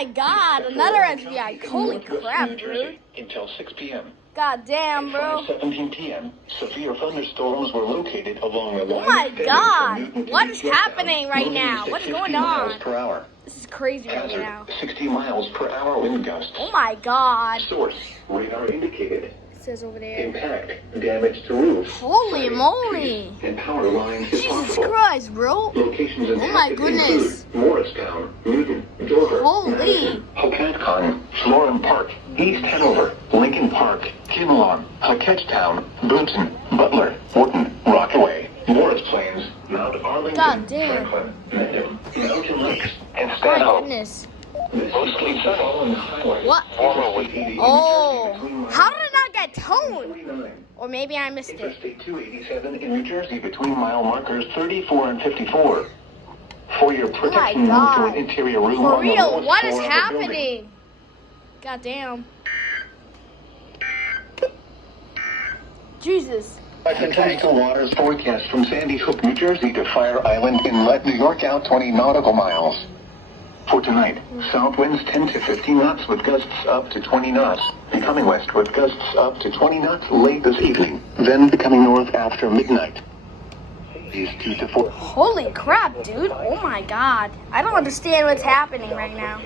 my god, another FBI. Holy crap, dude. Until 6 p.m. God damn, bro. 17 p.m. Severe thunderstorms were located along the line. Oh my god. What is happening right now? What is going on? Per hour. This is crazy right now. 60 miles per hour wind gusts. Oh my god. Source, radar indicated. It says over there. Impact, damage to roof. Holy moly. And power lines if Jesus possible. Christ, bro. Locations Oh my goodness. Morristown, Newton, Dover, Holy. Hocancon, Florin Park, East Hanover, Lincoln Park, Kinlawn, Ketchtown, Boonton, Butler, Wharton, Rockaway, Morris Plains, Mount Arlington, God damn. Franklin, Mendham, Mountain Lakes, and My Stanhope. goodness. Mostly sunny on the highway. What? Formerly Oh. How did it not get toned? 49. Or maybe I missed it. Interstate 287 in New Jersey between mile markers 34 and 54. For your protection, move to God. an interior room For on the real, lowest what is floor of the building. happening? God damn. Jesus. Coastal waters forecast from Sandy Hook, New Jersey to Fire Island Inlet, New York out 20 nautical miles. For tonight, south winds 10 to 15 knots with gusts up to 20 knots. Becoming west with gusts up to 20 knots late this evening. Then becoming north after midnight. These 2 to 4. Holy crap, dude. Oh my god. I don't understand what's happening right now.